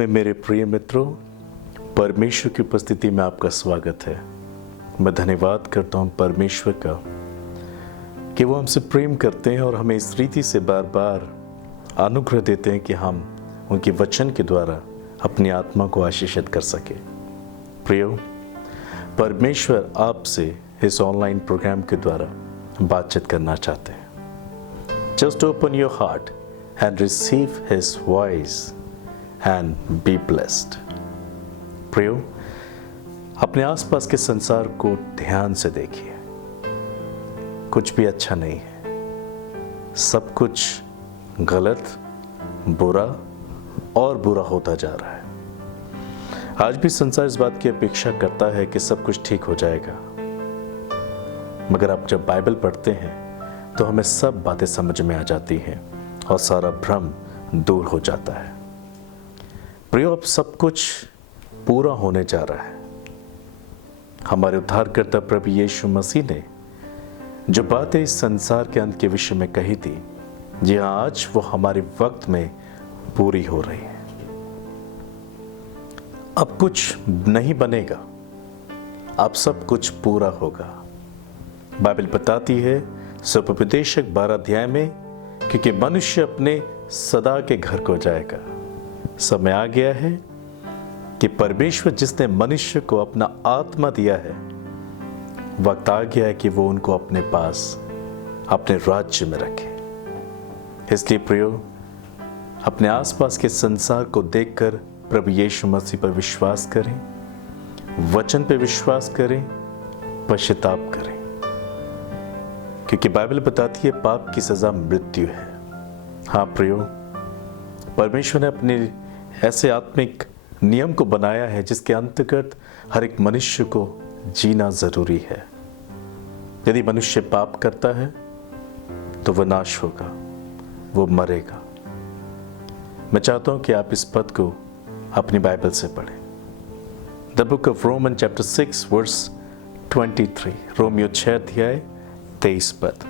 में मेरे प्रिय मित्रों, परमेश्वर की उपस्थिति में आपका स्वागत है। मैं धन्यवाद करता हूँ परमेश्वर का कि वो हमसे प्रेम करते हैं और हमें इस रीति से बार बार अनुग्रह देते हैं कि हम उनके वचन के द्वारा अपनी आत्मा को आशीषित कर सके। प्रियो, परमेश्वर आपसे इस ऑनलाइन प्रोग्राम के द्वारा बातचीत करना चाहते हैं। Just open your heart and receive his voice and be blessed. प्रियो, अपने आसपास के संसार को ध्यान से देखिए। कुछ भी अच्छा नहीं है, सब कुछ गलत, बुरा और बुरा होता जा रहा है। आज भी संसार इस बात की अपेक्षा करता है कि सब कुछ ठीक हो जाएगा, मगर आप जब बाइबल पढ़ते हैं तो हमें सब बातें समझ में आ जाती हैं और सारा भ्रम दूर हो जाता है। प्रियो, अब सब कुछ पूरा होने जा रहा है। हमारे उद्धारकर्ता प्रभु यीशु मसीह ने जो बातें इस संसार के अंत के विषय में कही थी, जी हाँ, आज वो हमारे वक्त में पूरी हो रही है। अब कुछ नहीं बनेगा, अब सब कुछ पूरा होगा। बाइबल बताती है सुपदेशक 12 अध्याय में, क्योंकि मनुष्य अपने सदा के घर को जाएगा। समय आ गया है कि परमेश्वर जिसने मनुष्य को अपना आत्मा दिया है, वक्त आ गया है कि वो उनको अपने पास अपने राज्य में रखे। इसलिए प्रियो, अपने आसपास के संसार को देखकर प्रभु यीशु मसीह पर विश्वास करें, वचन पर विश्वास करें, पश्चाताप करें, क्योंकि बाइबल बताती है पाप की सजा मृत्यु है। हाँ प्रियो, परमेश्वर ने अपने ऐसे आत्मिक नियम को बनाया है जिसके अंतर्गत हर एक मनुष्य को जीना जरूरी है। यदि मनुष्य पाप करता है तो वह नाश होगा, वो मरेगा। मैं चाहता हूं कि आप इस पद को अपनी बाइबल से पढ़ें। The book of Roman chapter 6 verse 23, रोमियो 6 अध्याय 23 पद।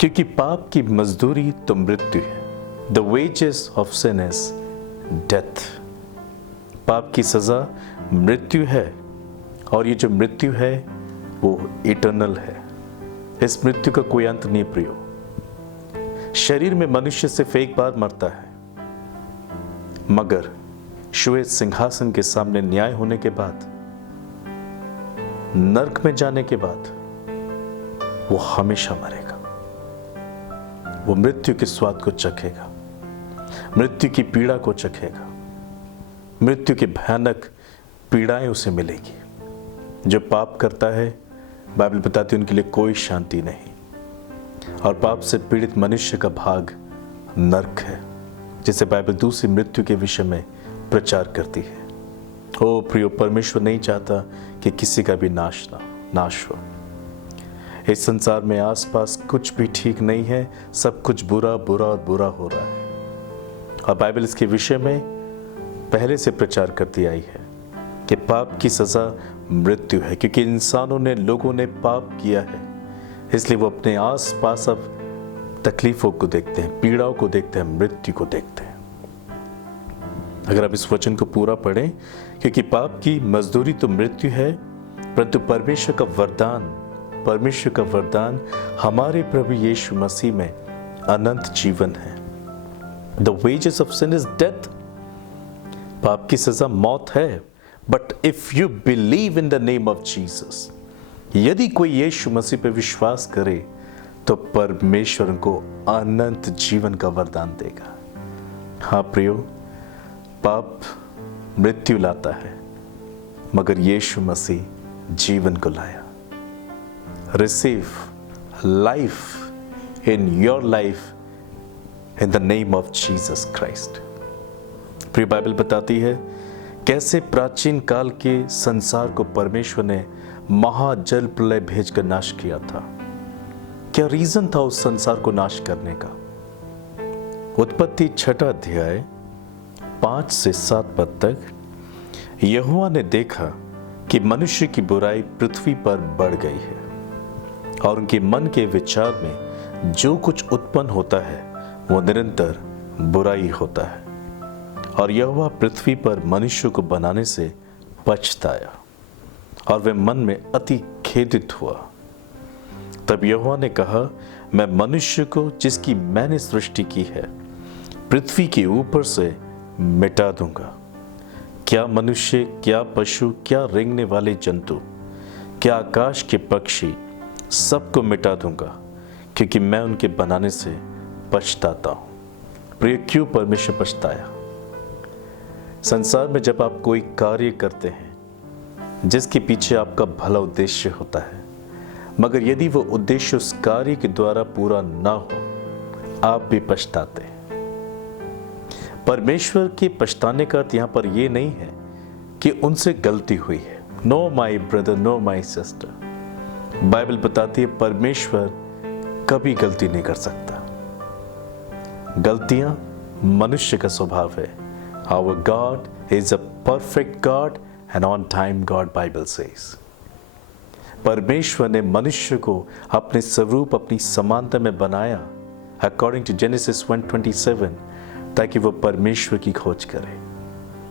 क्योंकि पाप की मजदूरी तो मृत्यु है। The wages of sin is death. पाप की सजा मृत्यु है, और ये जो मृत्यु है वो इटर्नल है। इस मृत्यु का कोई अंत नहीं प्रियो। शरीर में मनुष्य सिर्फ एक बार मरता है, मगर श्वेत सिंहासन के सामने न्याय होने के बाद, नरक में जाने के बाद वो हमेशा मरेगा। वो मृत्यु के स्वाद को चखेगा, मृत्यु की पीड़ा को चखेगा, मृत्यु की भयानक पीड़ाएं उसे मिलेगी। जो पाप करता है, बाइबल बताती है उनके लिए कोई शांति नहीं, और पाप से पीड़ित मनुष्य का भाग नरक है, जिसे बाइबल दूसरी मृत्यु के विषय में प्रचार करती है। ओ प्रियो, परमेश्वर नहीं चाहता कि किसी का भी नाश हो। इस संसार में आसपास कुछ भी ठीक नहीं है, सब कुछ बुरा बुरा और बुरा हो रहा है, और बाइबल इसके विषय में पहले से प्रचार करती आई है कि पाप की सजा मृत्यु है। क्योंकि लोगों ने पाप किया है, इसलिए वो अपने आसपास अब तकलीफों को देखते हैं, पीड़ाओं को देखते हैं, मृत्यु को देखते हैं। अगर आप इस वचन को पूरा पढ़ें, क्योंकि पाप की मजदूरी तो मृत्यु है, परंतु परमेश्वर का वरदान हमारे प्रभु यीशु मसीह में अनंत जीवन है। The wages of sin is death. पाप की सजा मौत है, but if you believe in the name of Jesus, यदि कोई यीशु मसीह पे विश्वास करे तो परमेश्वर को अनंत जीवन का वरदान देगा। हाँ प्रियो, पाप मृत्यु लाता है, मगर यीशु मसीह जीवन को लाया। Receive life in your life in the name of Jesus Christ. प्रिय, बाइबल बताती है कैसे प्राचीन काल के संसार को परमेश्वर ने महाजल प्रलय भेजकर नाश किया था। क्या रीजन था उस संसार को नाश करने का? उत्पत्ति 6 अध्याय 5 से 7 पद तक, यहोवा ने देखा कि मनुष्य की बुराई पृथ्वी पर बढ़ गई है, और उनके मन के विचार में जो कुछ उत्पन्न होता है वो निरंतर बुराई होता है, और यहोवा पृथ्वी पर मनुष्य को बनाने से पछताया और वह मन में अति खेदित हुआ। तब यहोवा ने कहा, मैं मनुष्य को जिसकी मैंने सृष्टि की है पृथ्वी के ऊपर से मिटा दूंगा। क्या मनुष्य, क्या पशु, क्या रेंगने वाले जंतु, क्या आकाश के पक्षी, सबको मिटा दूंगा, क्योंकि मैं उनके बनाने से पछताता हूं। प्रिय, क्यों परमेश्वर पछताया? संसार में जब आप कोई कार्य करते हैं जिसके पीछे आपका भला उद्देश्य होता है, मगर यदि वो उद्देश्य उस कार्य के द्वारा पूरा ना हो, आप भी पछताते हैं। परमेश्वर के पछताने का अर्थ यहां पर यह नहीं है कि उनसे गलती हुई है। Know my brother, know my sister. Bible बताती है परमेश्वर कभी गलती नहीं कर सकता। गलतियां मनुष्य का स्वभाव है। Our God is a perfect God and on time God, Bible says. परमेश्वर ने मनुष्य को अपने स्वरूप, अपनी समानता में बनाया अकॉर्डिंग टू जेनेसिस 1:27, ताकि वो परमेश्वर की खोज करे,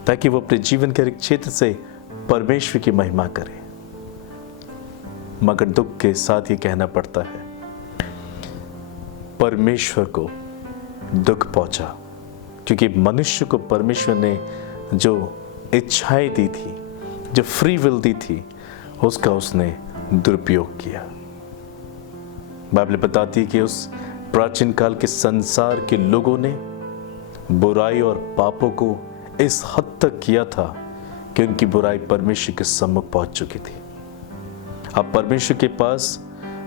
ताकि वो अपने जीवन के एक क्षेत्र से परमेश्वर की महिमा करे। मगर दुख के साथ ये कहना पड़ता है, परमेश्वर को दुख पहुंचा, क्योंकि मनुष्य को परमेश्वर ने जो इच्छाएं दी थी, जो फ्री विल दी थी, उसका उसने दुरुपयोग किया। बाइबल बताती है कि उस प्राचीन काल के संसार के लोगों ने बुराई और पापों को इस हद तक किया था कि उनकी बुराई परमेश्वर के सम्मुख पहुंच चुकी थी। अब परमेश्वर के पास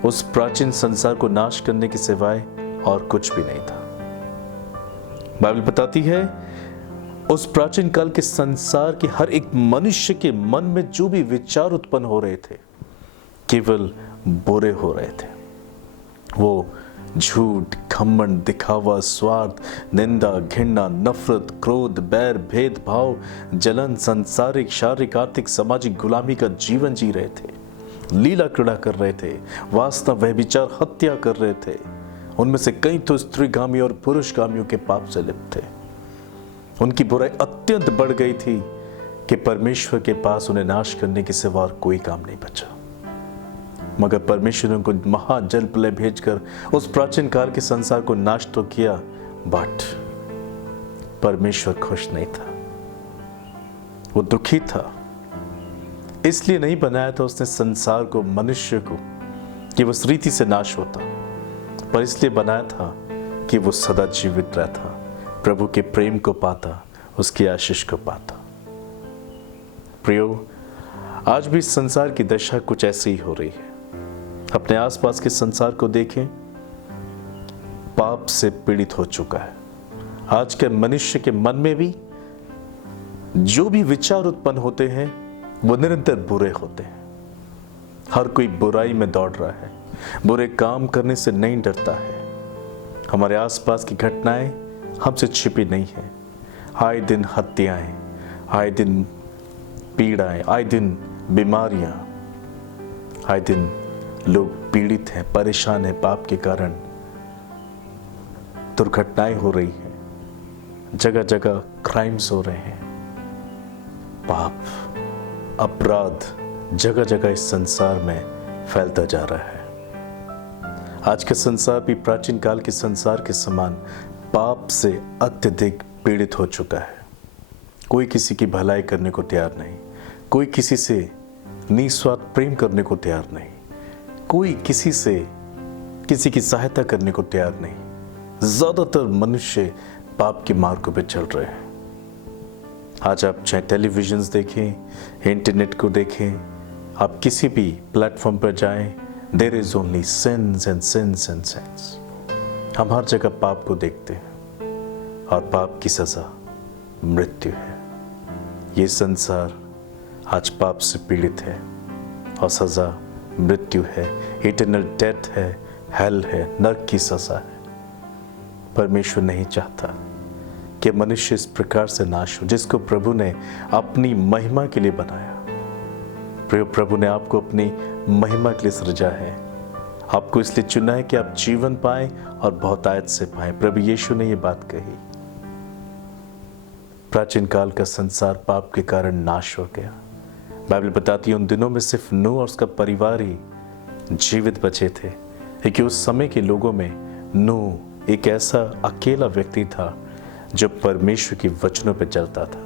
उस प्राचीन संसार को नाश करने के सिवाय और कुछ भी नहीं था। बाइबल बताती है उस प्राचीन काल के संसार के हर एक मनुष्य के मन में जो भी विचार उत्पन्न हो रहे थे, केवल बुरे हो रहे थे। वो झूठ, घमंड, दिखावा, स्वार्थ, निंदा, घृणा, नफरत, क्रोध, बैर, भेदभाव, जलन, सांसारिक, शारीरिक, आर्थिक, सामाजिक गुलामी का जीवन जी रहे थे। लीला क्रीड़ा कर रहे थे, वासना, व्यभिचार, हत्या कर रहे थे। उनमें से कई तो स्त्रीगामी और पुरुषगामियों के पाप से लिप्त थे। उनकी बुराई अत्यंत बढ़ गई थी कि परमेश्वर के पास उन्हें नाश करने के सिवा और कोई काम नहीं बचा। मगर परमेश्वर ने उनको महाजल प्रलय भेजकर उस प्राचीन काल के संसार को नाश तो किया, बट परमेश्वर खुश नहीं था। वो दुखी था। इसलिए नहीं बनाया था उसने संसार को, मनुष्य को, कि वो उस रीति से नाश होता, पर इसलिए बनाया था कि वो सदा जीवित रहता, प्रभु के प्रेम को पाता, उसकी आशीष को पाता। प्रियो, आज भी संसार की दशा कुछ ऐसी ही हो रही है। अपने आसपास के संसार को देखें, पाप से पीड़ित हो चुका है। आज के मनुष्य के मन में भी जो भी विचार उत्पन्न होते हैं वो निरंतर बुरे होते हैं। हर कोई बुराई में दौड़ रहा है, बुरे काम करने से नहीं डरता है। हमारे आसपास की घटनाएं हमसे छिपी नहीं है। आए दिन हत्याएं, आए दिन पीड़ाएं, आए दिन बीमारियां, आए दिन लोग पीड़ित हैं, परेशान हैं, पाप के कारण दुर्घटनाएं हो रही हैं, जगह जगह क्राइम्स हो रहे हैं। पाप, अपराध जगह जगह इस संसार में फैलता जा रहा है। आज का संसार भी प्राचीन काल के संसार के समान पाप से अत्यधिक पीड़ित हो चुका है। कोई किसी की भलाई करने को तैयार नहीं, कोई किसी से निस्वार्थ प्रेम करने को तैयार नहीं, कोई किसी से किसी की सहायता करने को तैयार नहीं। ज्यादातर मनुष्य पाप के मार्गों पे चल रहे हैं। आज आप चाहे टेलीविजन देखें, इंटरनेट को देखें, आप किसी भी प्लेटफॉर्म पर जाएं, there is only sins and sins and sins. हम हर जगह पाप को देखते हैं और पाप की सजा मृत्यु है। ये संसार आज पाप से पीड़ित है और सजा मृत्यु है, इटर्नल डेथ है, हेल है, नरक की सजा है। परमेश्वर नहीं चाहता कि मनुष्य इस प्रकार से नाश हो, जिसको प्रभु ने अपनी महिमा के लिए बनाया। प्रभु ने आपको अपनी महिमा के लिए सृजा है, आपको इसलिए चुना है कि आप जीवन पाएं और बहुतायत से पाएं। प्रभु यीशु ने ये बात कही। प्राचीन काल का संसार पाप के कारण नाश हो गया। बाइबल बताती है उन दिनों में सिर्फ नूह और उसका परिवार ही जीवित बचे थे, क्योंकि उस समय के लोगों में नूह एक ऐसा अकेला व्यक्ति था जो परमेश्वर के वचनों पर चलता था।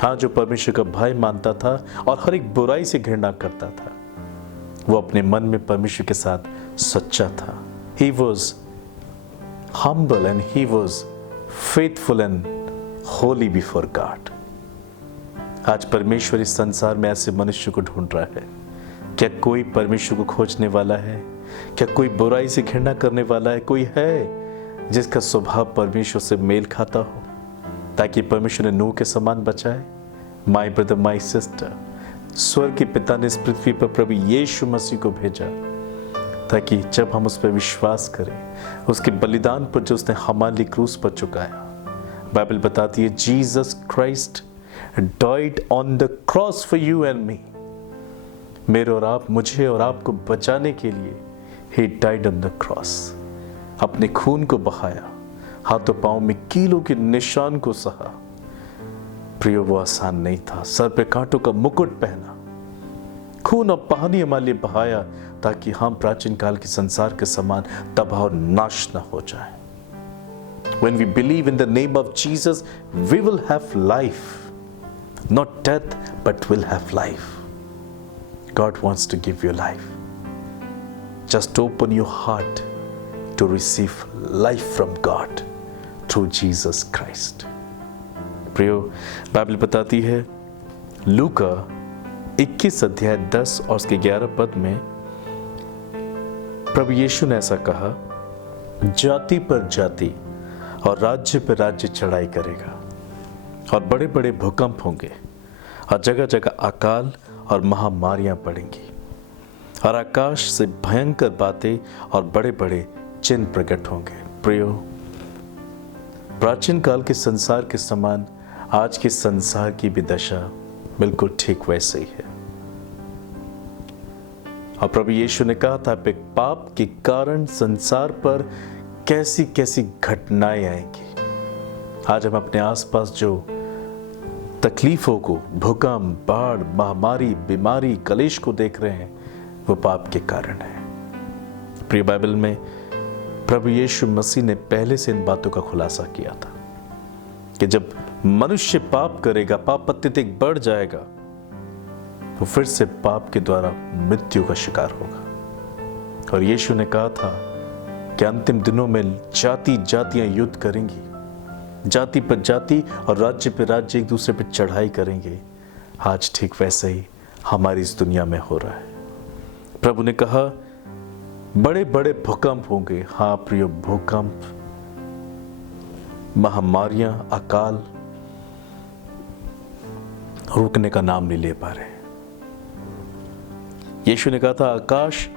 हाँ, जो परमेश्वर का भय मानता था और हर एक बुराई से घृणा करता था। वो अपने मन में परमेश्वर के साथ सच्चा था। He was humble and he was faithful and holy before God. आज परमेश्वर इस संसार में ऐसे मनुष्य को ढूंढ रहा है। क्या कोई परमेश्वर को खोजने वाला है? क्या कोई बुराई से घृणा करने वाला है? कोई है जिसका स्वभाव परमेश्वर से मेल खाता हो, ताकि परमेश्वर ने नूह के समान बचाए? माय ब्रदर, माय सिस्टर, स्वर्ग के पिता ने इस पृथ्वी पर प्रभु यीशु मसीह को भेजा ताकि जब हम उस पर विश्वास करें, उसके बलिदान पर जो उसने हमारे लिए क्रूस पर चुकाया। बाइबल बताती है Jesus Christ died on the cross for you and me. मेरे और आप, मुझे और आपको बचाने के लिए he died on the cross. अपने खून को बहाया, हाथों पांव में कीलों के निशान को सहा। प्रियो, वो आसान नहीं था। सर पे कांटों का मुकुट पहना, खून और पानी हमारे लिए बहाया ताकि हम प्राचीन काल के संसार के समान तबाह और नाश न हो जाए। When we believe in the name of Jesus, we will have life, not death, but will have life. God wants to give you life. Just open your heart to receive life from God through Jesus Christ. प्रियो, Bible बताती है लूका 21 अध्याय 10 और उसके 11 पद में प्रभु यीशु ने ऐसा कहा, जाति पर जाति और राज्य पर राज्य चढ़ाई करेगा और बड़े बड़े भूकंप होंगे और जगह जगह अकाल और महामारियां पड़ेंगी और आकाश से भयंकर बातें और बड़े बड़े चिन्ह प्रकट होंगे। प्रियो, प्राचीन काल के संसार के समान आज के संसार की भी दशा बिल्कुल ठीक वैसे ही है। और प्रभु यीशु ने कहा था पाप के कारण संसार पर कैसी कैसी घटनाएं आएंगी। आज हम अपने आसपास जो तकलीफों को, भूकंप, बाढ़, महामारी, बीमारी, कलेश को देख रहे हैं, वो पाप के कारण है। प्रिय, बाइबल में प्रभु यीशु मसीह ने पहले से इन बातों का खुलासा किया था कि जब मनुष्य पाप करेगा, पाप अत्यधिक बढ़ जाएगा, तो फिर से पाप के द्वारा मृत्यु का शिकार होगा। और यीशु ने कहा था कि अंतिम दिनों में जाति जातियां युद्ध करेंगी, जाति पर जाति और राज्य पर राज्य एक दूसरे पर चढ़ाई करेंगे। आज ठीक वैसे ही हमारी इस दुनिया में हो रहा है। प्रभु ने कहा बड़े बड़े भूकंप होंगे। हाँ प्रियो, भूकंप, महामारियां, अकाल रुकने का नाम नहीं ले पा रहे। यीशु ने कहा था आकाश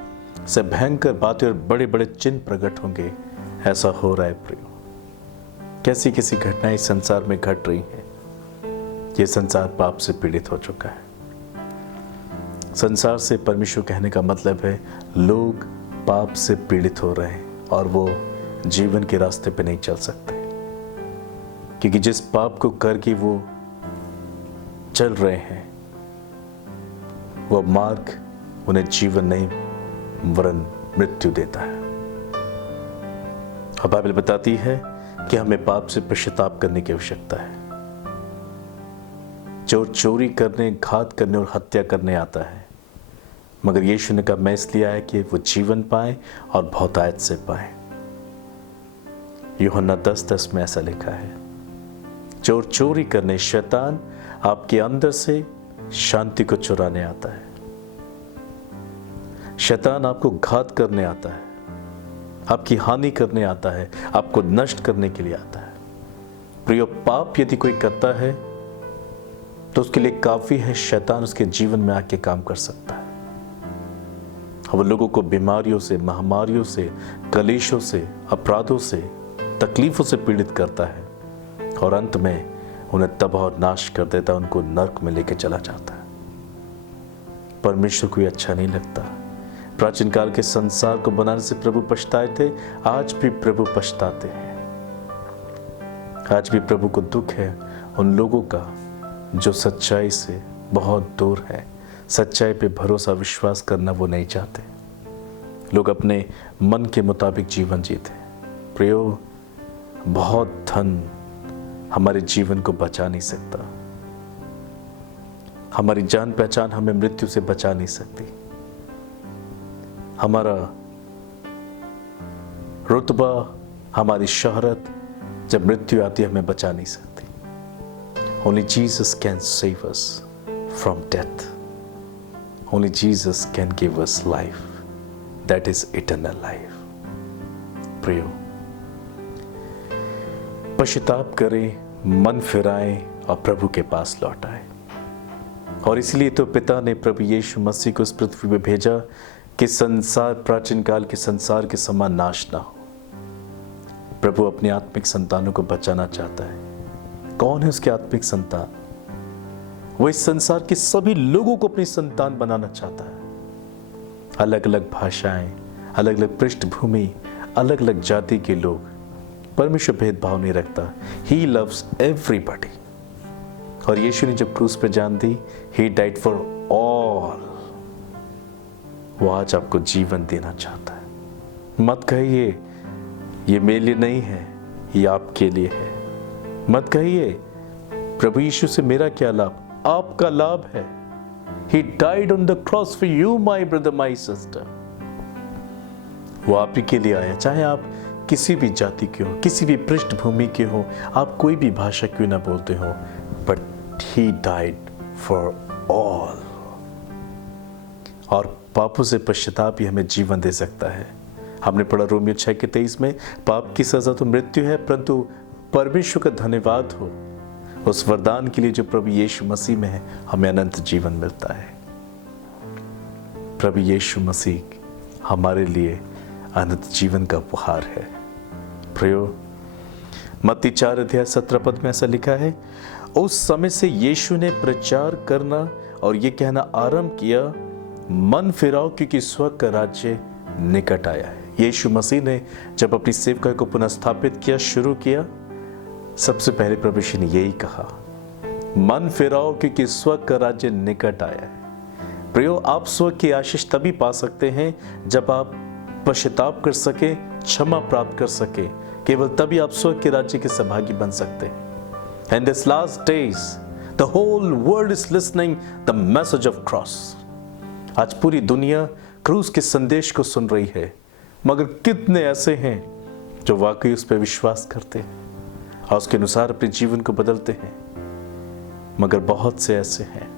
से भयंकर बातें और बड़े बड़े चिन्ह प्रकट होंगे। ऐसा हो रहा है प्रियो। कैसी कैसी घटनाएं इस संसार में घट रही हैं। ये संसार पाप से पीड़ित हो चुका है। संसार से परमेश्वर कहने का मतलब है लोग पाप से पीड़ित हो रहे हैं और वो जीवन के रास्ते पे नहीं चल सकते, क्योंकि जिस पाप को करके वो चल रहे हैं वो मार्ग उन्हें जीवन नहीं वरन मृत्यु देता है। और बाइबल बताती है कि हमें पाप से पश्चाताप करने की आवश्यकता है। चोर चोरी करने, घात करने और हत्या करने आता है, मगर यीशु ने कहा मैं इसलिए आया कि वो जीवन पाए और बहुतायत से पाए। यूहन्ना 10:10 में ऐसा लिखा है, चोर चोरी करने, शैतान आपके अंदर से शांति को चुराने आता है। शैतान आपको घात करने आता है, आपकी हानि करने आता है, आपको नष्ट करने के लिए आता है। प्रियो, पाप यदि कोई करता है तो उसके लिए काफी है शैतान उसके जीवन में आके काम कर सकता है। वो लोगों को बीमारियों से, महामारियों से, कलेशों से, अपराधों से, तकलीफों से पीड़ित करता है और अंत में उन्हें तबाह और नाश कर देता है, उनको नरक में लेके चला जाता है। परमेश्वर को अच्छा नहीं लगता। प्राचीन काल के संसार को बनाने से प्रभु पछताए थे, आज भी प्रभु पछताते हैं। आज भी प्रभु को दुख है उन लोगों का जो सच्चाई से बहुत दूर है, सच्चाई पे भरोसा विश्वास करना वो नहीं चाहते। लोग अपने मन के मुताबिक जीवन जीते। प्रियो, बहुत धन हमारे जीवन को बचा नहीं सकता। हमारी जान पहचान हमें मृत्यु से बचा नहीं सकती। हमारा रुतबा, हमारी शोहरत जब मृत्यु आती है हमें बचा नहीं सकती। Only Jesus can save us from death. Only Jesus can give us life. That is eternal life. प्रियो, पश्चाताप करें, मन फिराएं और प्रभु के पास लौट आए। और इसलिए तो पिता ने प्रभु यीशु मसीह को इस पृथ्वी पे भेजा कि संसार, प्राचीन काल के संसार के समान नाश ना हो। प्रभु अपने आत्मिक संतानों को बचाना चाहता है। कौन है उसके आत्मिक संतान? वो इस संसार के सभी लोगों को अपनी संतान बनाना चाहता है। अलग अलग भाषाएं, अलग अलग पृष्ठभूमि, अलग अलग जाति के लोग, परमेश्वर भेदभाव नहीं रखता। He loves everybody. और यीशु ने जब क्रूस पर जान दी, ही डाइड फॉर ऑल। वो आज आपको जीवन देना चाहता है। मत कहिए ये मेरे लिए नहीं है, ये आपके लिए है। मत कहिए प्रभु यीशु से मेरा क्या लाभ, आपका लाभ है। He died on the cross for you, my brother, my sister. वो आप ही के लिए आया, चाहे आप किसी भी जाति के हो, किसी भी पृष्ठभूमि के हो, आप कोई भी भाषा क्यों ना बोलते हो, but He died for all. और पापों से पश्चाताप ही हमें जीवन दे सकता है। हमने पढ़ा रोमियो 6:23 में, पाप की सजा तो मृत्यु है, परंतु परमेश्वर का धन्यवाद हो उस वरदान के लिए जो प्रभु यीशु मसीह में है, हमें अनंत जीवन मिलता है। प्रभु यीशु मसीह हमारे लिए अनंत जीवन का उपहार है। प्रियो, मत्ती 4:17 में ऐसा लिखा है, उस समय से यीशु ने प्रचार करना और ये कहना आरंभ किया, मन फिराओ क्योंकि स्वर्ग का राज्य निकट आया है। यीशु मसीह ने जब अपनी सेवकाई को पुनर्स्थापित किया, शुरू किया, सबसे पहले प्रभु यीशु ने यही कहा, मन फिराओ क्योंकि स्वर्ग का राज्य निकट आया है। प्रियो, आप स्वर्ग की आशीष तभी पा सकते हैं जब आप पश्चाताप कर सके, क्षमा प्राप्त कर सके। केवल तभी आप स्वर्ग के राज्य के सहभागी बन सकते हैं। In this last days, the whole world is listening the message of cross. आज पूरी दुनिया क्रूस के संदेश को सुन रही है, मगर कितने ऐसे हैं जो वाकई उस पर विश्वास करते हैं और उसके अनुसार अपने जीवन को बदलते हैं, मगर बहुत से ऐसे हैं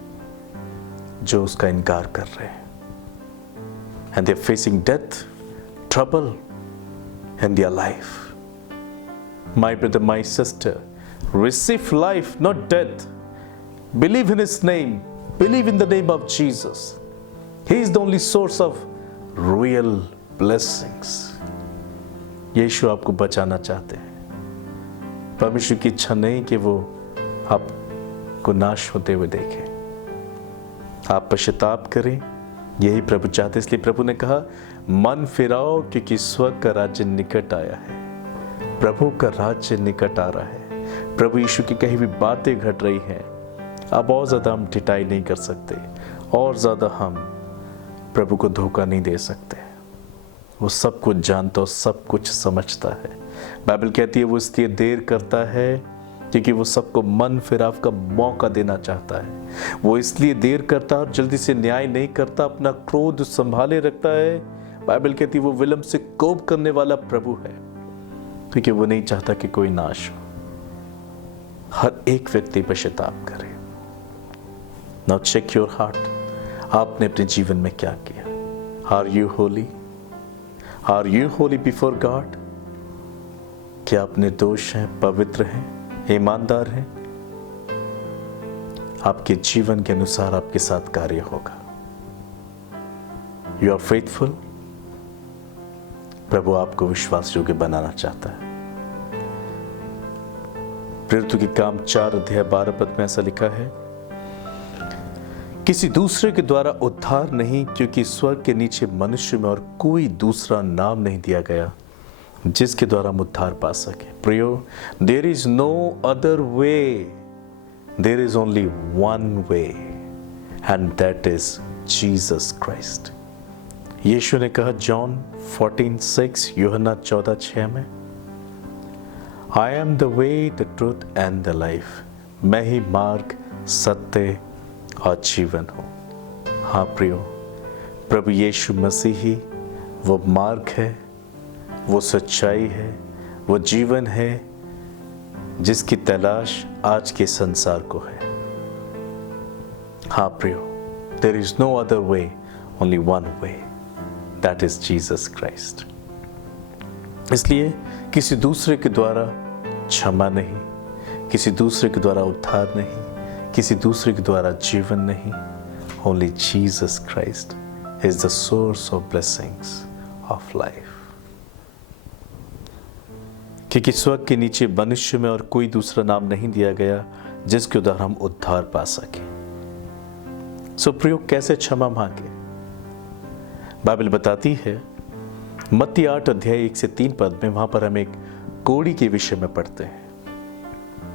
जो उसका इनकार कर रहे हैं। And they are facing death, trouble in their life. My brother, my sister, receive life, not death. Believe in His name. Believe in the name of Jesus. He is the only source of real blessings. यीशु आपको बचाना चाहते हैं। परमेश्वर की इच्छा नहीं कि वो आपको नाश होते हुए देखे। आप पश्चाताप करें, यही प्रभु चाहते। इसलिए प्रभु ने कहा, मन फिराओ क्योंकि स्वर्ग का राज्य निकट आया है। प्रभु का राज्य निकट आ रहा है। प्रभु यीशु की कहीं भी बातें घट रही हैं। अब और ज़्यादा हम ढिठाई नहीं कर सकते, और ज़्यादा हम प्रभु को धोखा नहीं दे सकते। वो सब कुछ जानता और सब कुछ समझता है। बाइबल कहती है वो इसलिए देर करता है क्योंकि वो सबको मन फिराव का मौका देना चाहता है। वो इसलिए देर करता और जल्दी से न्याय नहीं करता, अपना क्रोध संभाले रखता है। बाइबल कहती है वो विलंब से कोप करने वाला प्रभु है, क्योंकि वो नहीं चाहता कि कोई नाश हो। हर एक व्यक्ति पश्चाताप करे। Now check your heart. आपने अपने जीवन में क्या किया? Are you holy? Are you holy before God? क्या आप निर्दोष हैं, पवित्र हैं, ईमानदार हैं? आपके जीवन के अनुसार आपके साथ कार्य होगा। You are faithful. प्रभु आपको विश्वास योग्य बनाना चाहता है। प्रेरितों के काम 4:12 में ऐसा लिखा है, किसी दूसरे के द्वारा उद्धार नहीं, क्योंकि स्वर्ग के नीचे मनुष्य में और कोई दूसरा नाम नहीं दिया गया जिसके द्वारा हम उद्धार पा सके। प्रियो, there is no other way there is only one way, and that is Jesus Christ. यीशु ने कहा जॉन 14:6, यूहन्ना 14:6 में, I am the way, the truth and the life. मैं ही मार्ग, सत्य और जीवन हूँ। हाँ प्रियो, प्रभु यीशु मसीह ही वो मार्ग है, वो सच्चाई है, वो जीवन है जिसकी तलाश आज के संसार को है। हाँ प्रियो, there is no other way, only one way, that is Jesus Christ. इसलिए किसी दूसरे के द्वारा क्षमा नहीं, किसी दूसरे के द्वारा उद्धार नहीं, किसी दूसरे के द्वारा जीवन नहीं, only Jesus Christ is the source of blessings of life. क्योंकि स्वर्ग के नीचे मनुष्य में और कोई दूसरा नाम नहीं दिया गया जिसके द्वारा हम उद्धार पा सके। सो प्रियो, कैसे क्षमा मांगे? बाइबल बताती है मत्ती 8:1-3 पद में, वहां पर हम एक कोढ़ी के विषय में पढ़ते हैं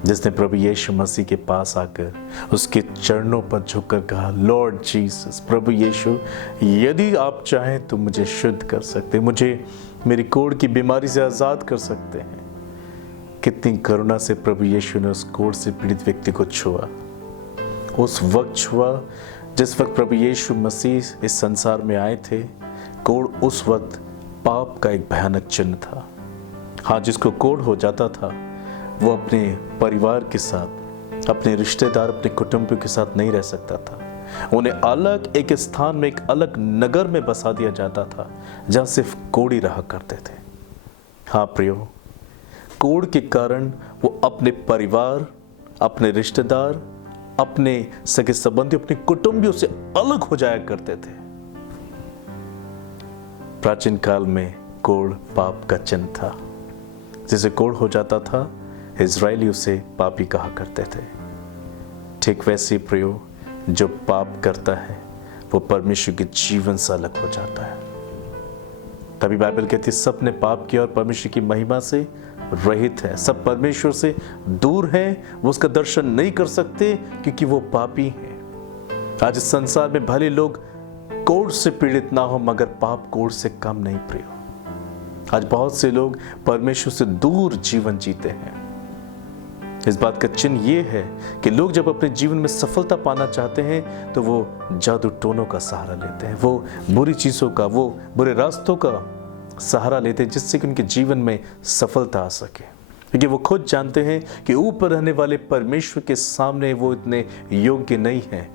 जिसने प्रभु यीशु मसीह के पास आकर उसके चरणों पर झुककर कहा, लॉर्ड जीसस, प्रभु यीशु, यदि आप चाहें तो मुझे शुद्ध कर सकते हैं, मुझे मेरी कोढ़ की बीमारी से आजाद कर सकते हैं। कितनी करुणा से प्रभु यीशु ने उस कोढ़ से पीड़ित व्यक्ति को छुआ। उस वक्त छुआ जिस वक्त प्रभु यीशु मसीह इस संसार में आए थे। कोढ़ उस वक्त पाप का एक भयानक चिन्ह था। हाँ, जिसको कोढ़ हो जाता था वो अपने परिवार के साथ, अपने रिश्तेदार, अपने कुटुंबियों के साथ नहीं रह सकता था। उन्हें अलग एक स्थान में, एक अलग नगर में बसा दिया जाता था जहां सिर्फ कोढ़ी रहा करते थे। हाँ प्रियो, कोढ़ के कारण वो अपने परिवार, अपने रिश्तेदार, अपने सगे संबंधी, अपने कुटुंबियों से अलग हो जाया करते थे। प्राचीन काल में कोढ़ पाप का चिन्ह था। जिसे कोढ़ हो जाता था, इजरायली उसे पापी कहा करते थे। ठीक वैसे प्रियो, जो पाप करता है वो परमेश्वर के जीवन से अलग हो जाता है। तभी बाइबल कहती है सब ने पाप किया और परमेश्वर की महिमा से रहित है। सब परमेश्वर से दूर हैं, वो उसका दर्शन नहीं कर सकते क्योंकि वो पापी हैं। आज इस संसार में भले लोग कोढ़ से पीड़ित ना हो, मगर पाप कोढ़ से कम नहीं प्रियो। आज बहुत से लोग परमेश्वर से दूर जीवन जीते हैं। इस बात का चिन्ह ये है कि लोग जब अपने जीवन में सफलता पाना चाहते हैं तो वो जादू टोनों का सहारा लेते हैं, वो बुरी चीज़ों का, वो बुरे रास्तों का सहारा लेते हैं जिससे कि उनके जीवन में सफलता आ सके। क्योंकि वो खुद जानते हैं कि ऊपर रहने वाले परमेश्वर के सामने वो इतने योग्य नहीं हैं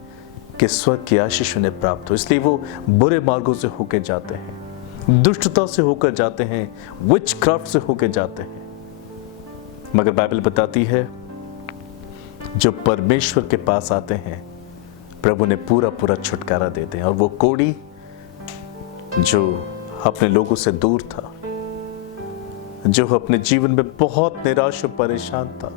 कि स्वर्ग की आशीष उन्हें प्राप्त हो। इसलिए वो बुरे मार्गों से होकर जाते हैं, दुष्टता से होकर जाते हैं, विच क्राफ्ट से होकर जाते हैं। मगर बाइबल बताती है जो परमेश्वर के पास आते हैं प्रभु ने पूरा पूरा छुटकारा देते हैं। और वो कोढ़ी जो अपने लोगों से दूर था, जो अपने जीवन में बहुत निराश और परेशान था,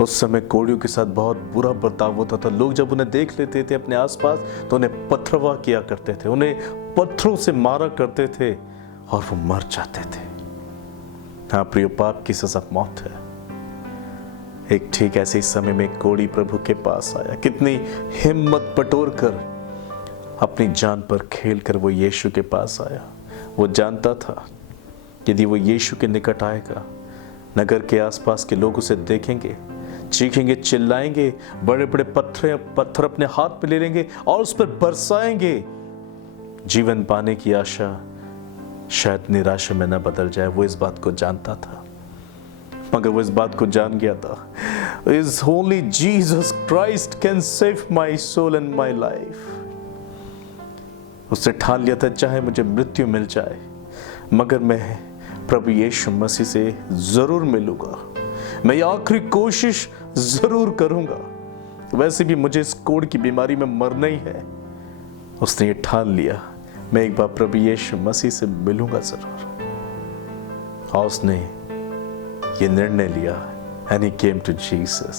उस समय कोढ़ियों के साथ बहुत बुरा बर्ताव होता था। लोग जब उन्हें देख लेते थे अपने आसपास तो उन्हें पथरवाह किया करते थे, उन्हें पत्थरों से मारा करते थे और वो मर जाते थे। हाँ प्रियो, पाप की सजा मौत है। एक ठीक ऐसे ही समय में कोढ़ी प्रभु के पास आया। कितनी हिम्मत बटोर कर अपनी जान पर खेल कर वो यीशु के पास आया। वो जानता था यदि वो यीशु के निकट आएगा, नगर के आसपास के लोग उसे देखेंगे, चीखेंगे, चिल्लाएंगे, बड़े बड़े पत्थर अपने हाथ में ले लेंगे और उस पर बरसाएंगे। जीवन पाने की आशा शायद निराशा में न बदल जाए। वो इस बात को जानता था, मगर वो इस बात को जान गया था, Is only Jesus Christ can save my soul and my life. उसने ठान लिया था चाहे मुझे मृत्यु मिल जाए मगर मैं प्रभु यीशु मसीह से जरूर मिलूंगा, मैं ये आखिरी कोशिश जरूर करूंगा। वैसे भी मुझे इस कोढ़ की बीमारी में मरना ही है। उसने ये ठान लिया, मैं एक बार प्रभु यीशु मसीह से मिलूंगा जरूर। और उसने ये निर्णय लिया and he came to Jesus.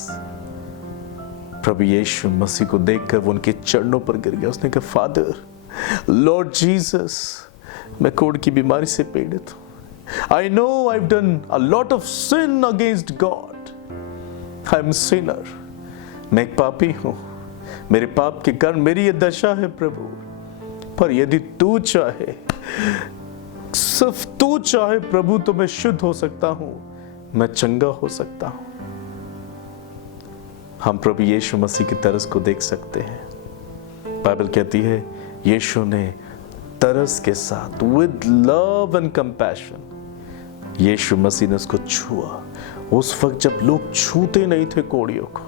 प्रभु यीशु मसीह को देखकर वो उनके चरणों पर गिर गया। उसने कहा, फादर, लॉर्ड जीसस, मैं कोढ़ की बीमारी से पीड़ित हूँ। I know I've done a lot of sin against God. I'm a sinner. मैं एक पापी हूं, मेरे पाप के कारण मेरी ये दशा है प्रभु, पर यदि तू चाहे, सिर्फ तू चाहे प्रभु, तो मैं शुद्ध हो सकता हूं, मैं चंगा हो सकता हूं। हम प्रभु यीशु मसीह की तरस को देख सकते हैं। बाइबल कहती है यीशु ने तरस के साथ, विद लव एंड कंपैशन, यीशु मसीह ने उसको छुआ। उस वक्त जब लोग छूते नहीं थे कोड़ियों को,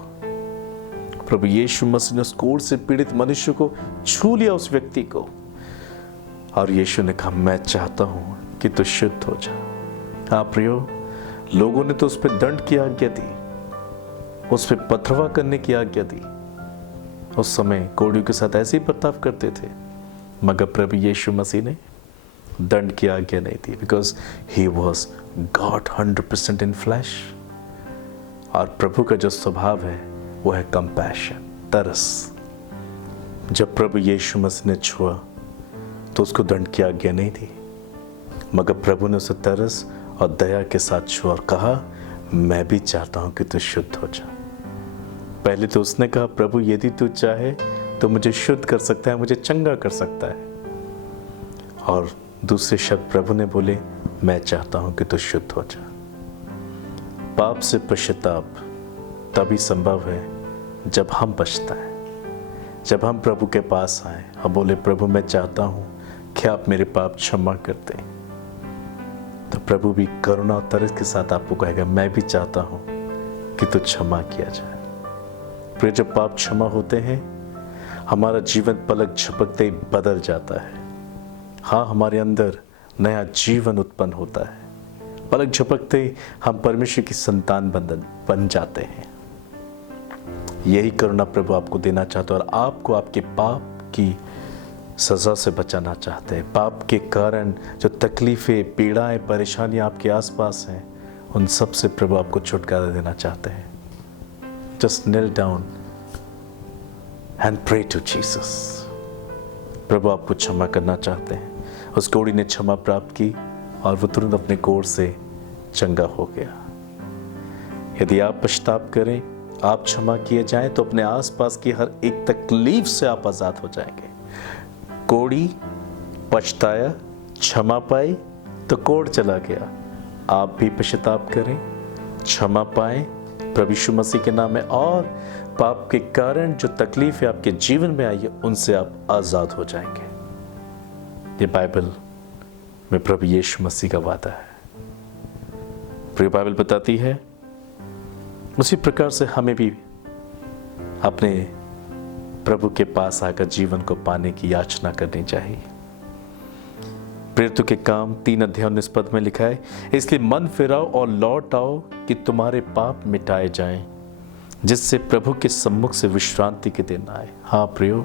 प्रभु यीशु मसीह ने उस कोड़ से पीड़ित मनुष्य को छू लिया, उस व्यक्ति को, और यीशु ने कहा मैं चाहता हूं कि तू शुद्ध हो जा। हाँ प्रियो, लोगों ने तो उस पर दंड की आज्ञा दी, उस पर पथरवा करने की आज्ञा दी। उस समय कोड़ियों के साथ ऐसे ही बर्ताव करते थे, मगर प्रभु यीशु मसीह ने दंड की आज्ञा नहीं दी, because he was God 100% in flesh. और प्रभु का जो स्वभाव है वो है कंपैशन, तरस। जब प्रभु यीशु मसीह ने छुआ तो उसको दंड की आज्ञा नहीं दी, मगर प्रभु ने उसे तरस और दया के साथ छुआ और कहा मैं भी चाहता हूं कि तू शुद्ध हो जा। पहले तो उसने कहा प्रभु यदि तू चाहे तो मुझे शुद्ध कर सकता है, मुझे चंगा कर सकता है, और दूसरे शब्द प्रभु ने बोले मैं चाहता हूं कि तू शुद्ध हो जा। पाप से पश्चाताप तभी संभव है जब हम पछताएं, जब हम प्रभु के पास आए और बोले प्रभु मैं चाहता हूं कि आप मेरे पाप क्षमा कर दें, तो प्रभु भी करुणा और तरस के साथ आपको कहेगा मैं भी चाहता हूं कि तू क्षमा किया जाए। फिर जब पाप क्षमा होते हैं हमारा जीवन पलक झपकते ही बदल जाता है। हाँ, हमारे अंदर नया जीवन उत्पन्न होता है। पलक झपकते ही हम परमेश्वर की संतान बन जाते हैं। यही करुणा प्रभु आपको देना चाहता है और आपको आपके पाप की सजा से बचाना चाहते हैं। पाप के कारण जो तकलीफें, पीड़ाएं, परेशानियां आपके आसपास हैं, उन सब से प्रभु आपको छुटकारा देना चाहते हैं। Just kneel down and pray to Jesus। प्रभु आपको क्षमा करना चाहते हैं। उस कोड़ी ने क्षमा प्राप्त की और वो तुरंत अपने कोड़ से चंगा हो गया। यदि आप पश्चाताप करें, आप क्षमा किए जाएं, तो अपने आसपास की हर एक तकलीफ से आप आजाद हो जाएंगे। कोड़ी पछताया, क्षमा पाई तो कोड़ चला गया। आप भी पश्चाताप करें, क्षमा पाएं प्रभु यीशु मसीह के नाम में, और पाप के कारण जो तकलीफ है आपके जीवन में आई है उनसे आप आजाद हो जाएंगे। ये बाइबल में प्रभु यीशु मसीह का वादा है। प्रिय, बाइबल बताती है उसी प्रकार से हमें भी अपने प्रभु के पास आकर जीवन को पाने की याचना करनी चाहिए। प्रेरितों के काम 3 अध्याय 19 पद में लिखा है, इसलिए मन फिराओ और लौट आओ कि तुम्हारे पाप मिटाए जाएं, जिससे प्रभु के सम्मुख से विश्रांति के दिन आए। हाँ प्रियो,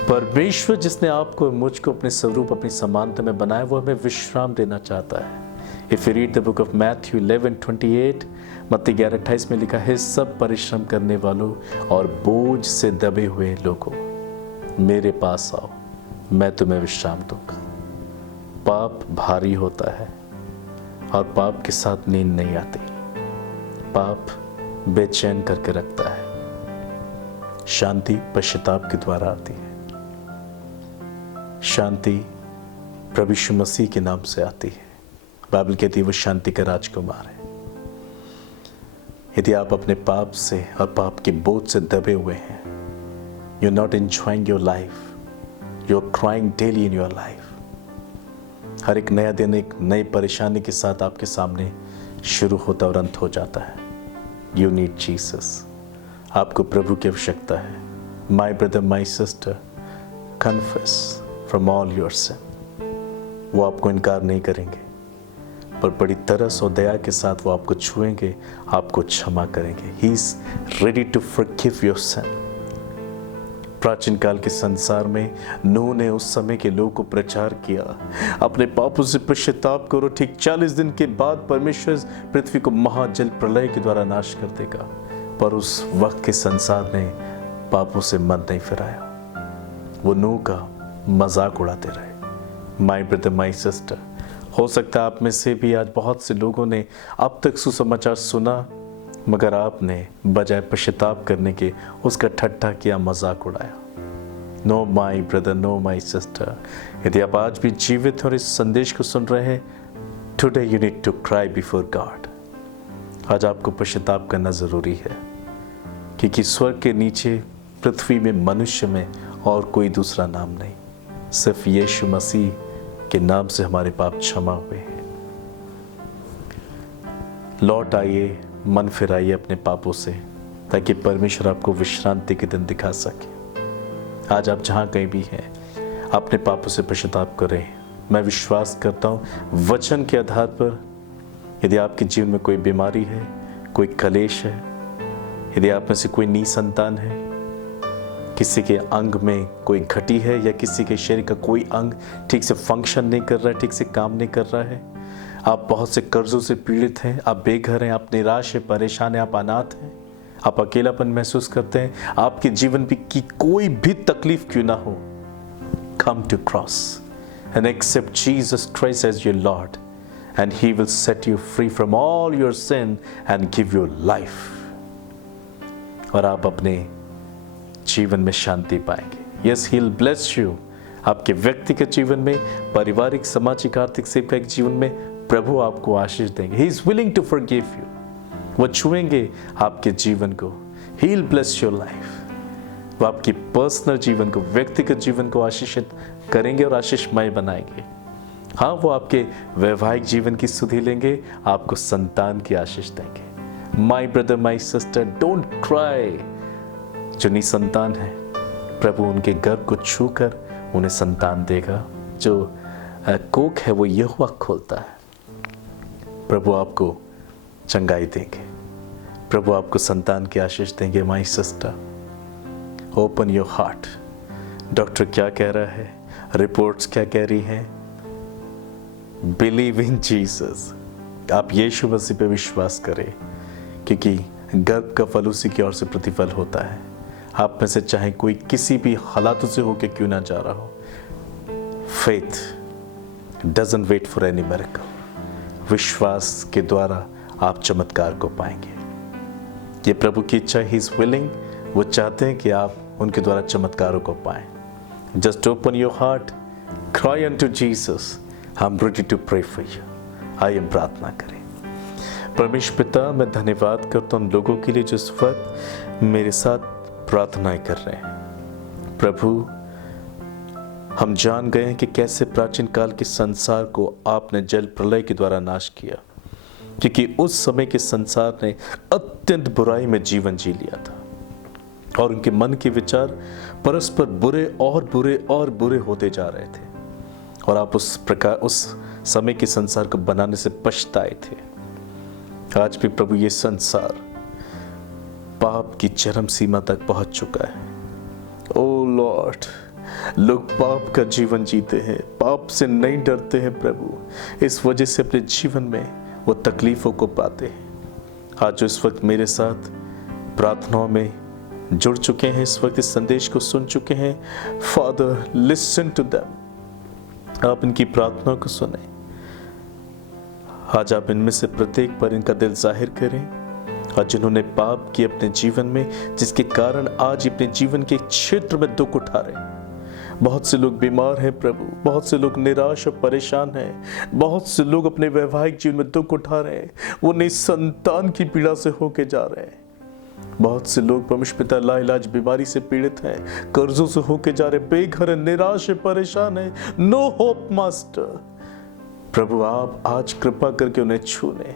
परमेश्वर जिसने आपको मुझको अपने स्वरूप, अपनी समानता में बनाया, वो हमें विश्राम देना चाहता है। If you read the book of Matthew 11:28, मत्ती 11:28 में लिखा है, सब परिश्रम करने वालों और बोझ से दबे हुए लोगों, मेरे पास आओ, मैं तुम्हें विश्राम दूंगा। पाप भारी होता है और पाप के साथ नींद नहीं आती। पाप बेचैन करके रखता है। शांति पश्चाताप के द्वारा आती है। शांति प्रभु यीशु मसीह के नाम से आती है। बाइबल कहती है वो शांति का राजकुमार है। यदि आप अपने पाप से और पाप के बोझ से दबे हुए हैं, you are not enjoying your life, you are crying daily in your life. हर एक नया दिन एक नई परेशानी के साथ आपके सामने शुरू होता और अंत हो जाता है। You need Jesus. आपको प्रभु की आवश्यकता है। My brother, my sister, confess from all your sin. वो आपको इनकार नहीं करेंगे, पर बड़ी तरस और दया के साथ वो आपको छुएंगे, आपको क्षमा करेंगे। He is ready to forgive your sin. प्राचीन काल के संसार में नूह ने उस समय के लोगों को प्रचार किया, अपने पापों से पश्चाताप करो। ठीक 40 दिन के बाद परमेश्वर पृथ्वी को महाजल प्रलय के द्वारा नाश कर देगा, पर उस वक्त के संसार ने पापों से मन नहीं फिराया। वो नूह का मजाक उड़ाते रहे। माय ब्रदर, माय सिस्टर, हो सकता है आप में से भी आज बहुत से लोगों ने अब तक सुसमाचार सुना मगर आपने बजाय पश्चाताप करने के उसका ठट्ठा किया, मजाक उड़ाया। Know my brother, know my sister, यदि आप आज भी जीवित और इस संदेश को सुन रहे हैं, today you need to cry before God. आज आपको पश्चाताप करना ज़रूरी है, क्योंकि स्वर्ग के नीचे पृथ्वी में मनुष्य में और कोई दूसरा नाम नहीं, सिर्फ यीशु मसीह के नाम से हमारे पाप क्षमा हुए हैं। लौट आइए, मन फिराइए अपने पापों से, ताकि परमेश्वर आपको विश्रांति के दिन दिखा सके। आज आप जहाँ कहीं भी हैं, अपने पापों से पश्चाताप करें। मैं विश्वास करता हूँ वचन के आधार पर, यदि आपके जीवन में कोई बीमारी है, कोई कलेश है, यदि आप में से कोई निसंतान है, किसी के अंग में कोई घटी है, या किसी के शरीर का कोई अंग ठीक से फंक्शन नहीं कर रहा है, ठीक से काम नहीं कर रहा है, आप बहुत से कर्जों से पीड़ित हैं, आप बेघर हैं, आप निराश हैं, परेशान हैं, आप अनाथ हैं, आप अकेलापन महसूस करते हैं, आपके जीवन की कोई भी तकलीफ क्यों ना हो, come to cross and accept Jesus Christ as your Lord, and He will set you free from all your sin and give you life। और आप अपने जीवन में शांति पाएंगे। Yes, He'll bless you। आपके व्यक्तिगत जीवन में, पारिवारिक, सामाजिक, आर्थिक, सेवकाई जीवन में प्रभु आपको आशीष देंगे। He is willing to forgive you। वो छुएंगे आपके जीवन को। He'll bless your life। वो आपकी पर्सनल जीवन को, व्यक्तिगत जीवन को आशीषित करेंगे और आशीषमय बनाएंगे। हाँ, वो आपके वैवाहिक जीवन की सुधि लेंगे, आपको संतान की आशीष देंगे। माई brother, my sister, don't cry. जो निसंतान है, प्रभु उनके गर्भ को छूकर उन्हें संतान देगा। जो कोख है वो यहोवा खोलता है। प्रभु आपको चंगाई देंगे, प्रभु आपको संतान की आशीष देंगे। My sister, open your heart. Doctor क्या कह रहा है, रिपोर्ट्स क्या कह रही हैं, बिलीव इन जीसस। आप यीशु मसीह पे विश्वास करें, क्योंकि गर्भ का फल उसी की ओर से प्रतिफल होता है। आप में से चाहे कोई किसी भी हालातों से होकर क्यों ना जा रहा हो, faith doesn't wait for any miracle. विश्वास के द्वारा आप चमत्कार को पाएंगे। ये प्रभु की इच्छा, ही इज विलिंग। वो चाहते हैं कि आप उनके द्वारा चमत्कारों को पाएं। Just open your heart, cry unto Jesus, I am ready to pray for you. आइए प्रार्थना करें। परमेश्वर पिता, मैं धन्यवाद करता हूं लोगों के लिए जो इस वक्त मेरे साथ प्रार्थनाएं कर रहे हैं। प्रभु, हम जान गए हैं कि कैसे प्राचीन काल के संसार को आपने जल प्रलय के द्वारा नाश किया, क्योंकि उस समय के संसार ने अत्यंत बुराई में जीवन जी लिया था और उनके मन के विचार परस्पर बुरे और बुरे और बुरे होते जा रहे थे। और आप उस प्रकार उस समय के संसार को बनाने से पछताए थे। आज भी प्रभु ये संसार पाप की चरम सीमा तक पहुंच चुका है। ओ लॉर्ड, लोग पाप का जीवन जीते हैं, पाप से नहीं डरते हैं प्रभु। इस वजह से अपने जीवन में वो तकलीफों को पाते हैं। आज जो इस वक्त मेरे साथ प्रार्थनाओं में जुड़ चुके हैं, इस वक्त इस संदेश को सुन चुके हैं, फादर लिसन टू देम। आप इनकी प्रार्थना को सुने। आज आप इनमें से प्रत्येक पर इनका दिल जाहिर करें, और जिन्होंने पाप किए अपने जीवन में, जिसके कारण आज अपने जीवन के क्षेत्र में दुख उठा रहे हैं। बहुत से लोग बीमार हैं प्रभु, बहुत से लोग निराश और परेशान हैं, बहुत से लोग अपने वैवाहिक जीवन में दुख उठा रहे हैं, वो निसंतान की पीड़ा से होके जा रहे हैं। बहुत से लोग परमेश्वर पिता लाइलाज बीमारी से पीड़ित हैं, कर्जों से होके जा रहे, बेघर है, निराश है, परेशान है, नो होप मास्टर। प्रभु, आप आज कृपा करके उन्हें छू लें।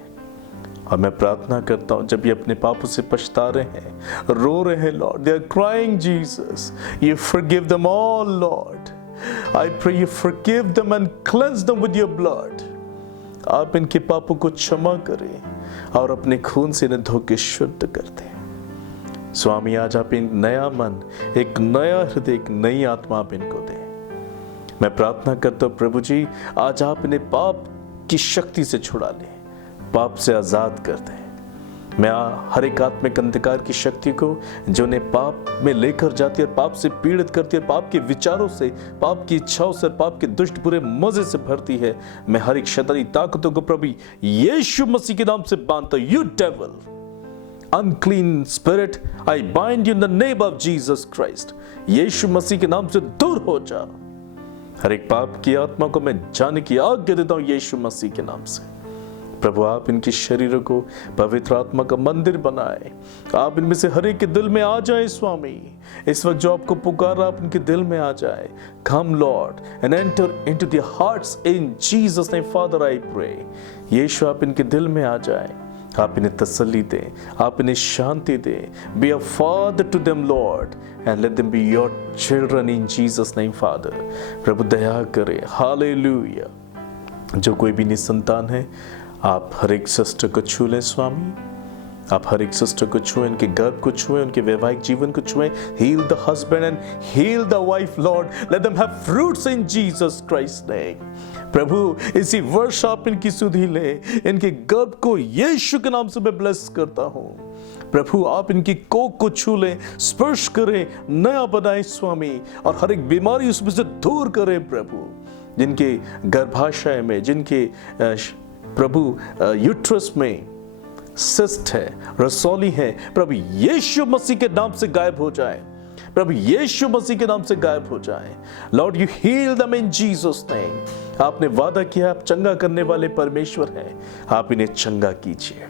और मैं प्रार्थना करता हूं, जब ये अपने पापों से पछता रहे हैं, रो रहे हैं Lord, they are crying Jesus, you forgive them all Lord. I pray you forgive them and cleanse them with your blood. आप इनके पापों को क्षमा करें और अपने खून से इन्हें धो के शुद्ध कर दें। स्वामी, आज आप एक नया मन, एक नया हृदय, एक नई आत्मा आप इनको दें। मैं प्रार्थना करता हूं प्रभु जी, आज आप इन्हें पाप की शक्ति से छुड़ा लें, पाप से आजाद कर दें। मैं हर एक आत्मिक अंधकार की शक्ति को जो उन्हें पाप में लेकर जाती है, पाप से पीड़ित करती है, पाप के विचारों से, पाप की इच्छाओं से, पाप के दुष्ट बुरे मजे से भरती है, मैं हर एक शैतानी ताकतों को प्रभु यीशु मसीह के नाम से बांधता हूं। You devil, unclean spirit, I bind you in the name of Jesus Christ. यीशु मसीह के नाम से दूर हो जा। हर एक पाप की आत्मा को मैं जाने की आज्ञा देता हूं यीशु मसीह के नाम से। प्रभु आप इनके शरीरों को पवित्र आत्मा का मंदिर बनाए। आप इनमें से हर एक के दिल में आ जाए स्वामी। इस वक्त जो आपको पुकारा आप इनके दिल में आ जाए। Come Lord and enter into their hearts in Jesus name Father I pray। यीशु आप इनके दिल में आ जाए। आप इन्हें तसल्ली दें, आप इन्हें शांति दें। Be a father to them Lord and let them be your children in Jesus name Father। प्रभु दया करें। हालेलुया। जो कोई भी निसंतान है आप हर एक सिस्टर को छू लें स्वामी। आप हर एक सिस्टर को छुएं, उनके गर्भ को छुएं, उनके वैवाहिक जीवन को छुएं। Heal the husband and heal the wife Lord, let them have fruits in Jesus Christ's name। प्रभु इसी वर्ष आप इनकी सुधि ले, इनके गर्भ को यीशु के नाम से मैं ब्लेस करता हूँ। प्रभु आप इनकी कोख को छू लें, स्पर्श करें, नया बनाए स्वामी, और हर एक बीमारी उसमें से दूर करें प्रभु। जिनके गर्भाशय में, जिनके प्रभु यूट्रस में सिस्ट है, रसौली है, प्रभु यीशु मसीह के नाम से गायब हो जाए। प्रभु यीशु मसीह के नाम से गायब हो जाए। Lord you heal them in Jesus name. आपने वादा किया आप चंगा करने वाले परमेश्वर हैं। आप इन्हें चंगा कीजिए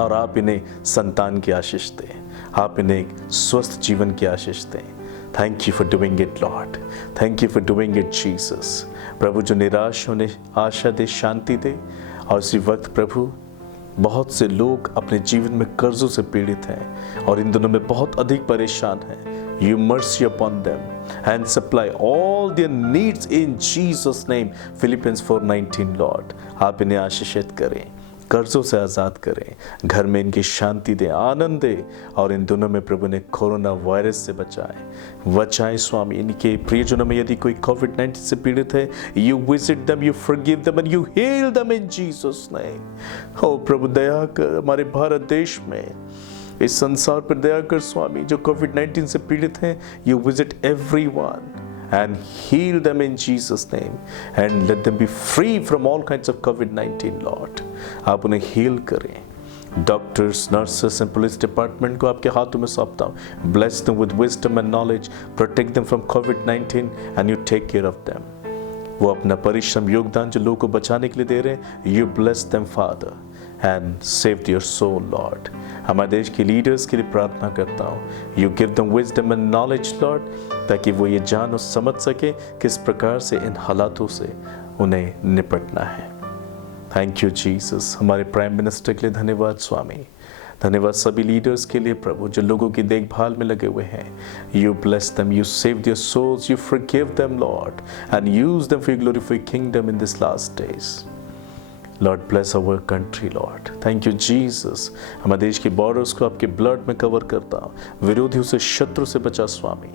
और आप इन्हें संतान की आशीष दें। आप इन्हें एक स्वस्थ जीवन की आशीष दें। Thank you for doing it Lord, thank you for doing it Jesus. प्रभु जो निराश होने आशा दे, शांति दे। और इसी वक्त प्रभु बहुत से लोग अपने जीवन में कर्जों से पीड़ित हैं और इन दिनों में बहुत अधिक परेशान हैं। You mercy upon them and supply all there needs in Jesus name. Philippians 4:19 Lord आप इन्हें आशीषित करें, कर्जों से आज़ाद करें, घर में इनकी शांति दें, आनंद दें, और इन दोनों में प्रभु ने कोरोना वायरस से बचाएं स्वामी। इनके प्रियजनों में यदि कोई कोविड-19 से पीड़ित है, you visit them, you forgive them and you heal them in Jesus name. ओ प्रभु दया कर हमारे भारत देश में, इस संसार पर दया कर स्वामी। जो कोविड-19 से पीड़ित हैं, you visit everyone and heal them in Jesus name and let them be free from all kinds of COVID-19 Lord। आप उन्हें हील करें। Doctors, nurses and police department को आपके हाथों में सौंपता हूँ। Bless them with wisdom and knowledge, protect them from COVID-19 and you take care of them। वो अपना परिश्रम, योगदान जो लोगों को बचाने के लिए दे रहे हैं, you bless them Father and save their soul Lord। हमारे देश के लीडर्स के लिए प्रार्थना करता हूँ, you give them wisdom and knowledge Lord, ताकि वो ये जान और समझ सके किस प्रकार से इन हालातों से उन्हें निपटना है। Thank you Jesus. हमारे प्राइम मिनिस्टर के लिए धन्यवाद स्वामी। धन्यवाद सभी लीडर्स के लिए प्रभु जो लोगों की देखभाल में लगे हुए हैं। You bless them, you save their souls, you forgive them Lord and use them for your glory, for your kingdom in this last days. Lord bless our country Lord. Thank you Jesus. हमारे देश के borders को आपके blood में cover करता हूँ, विरोधियों से, शत्रु से बचा स्वामी।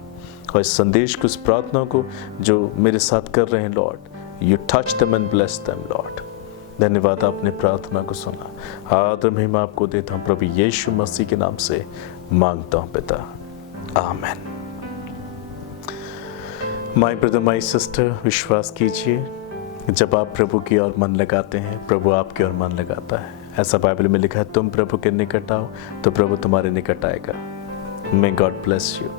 और इस संदेश को, इस प्रार्थना को जो मेरे साथ कर रहे हैं Lord, you touch them and bless them Lord. धन्यवाद आपने प्रार्थना को सुना। आदर महिमा आपको देता हूँ प्रभु यीशु मसीह के नाम से मांगता हूँ पिता, आमेन। माय ब्रदर, माय सिस्टर, विश्वास कीजिए जब आप प्रभु की ओर मन लगाते हैं, प्रभु आपकी ओर मन लगाता है। ऐसा बाइबल में लिखा है, तुम प्रभु के निकट आओ तो प्रभु तुम्हारे निकट आएगा। May God bless you.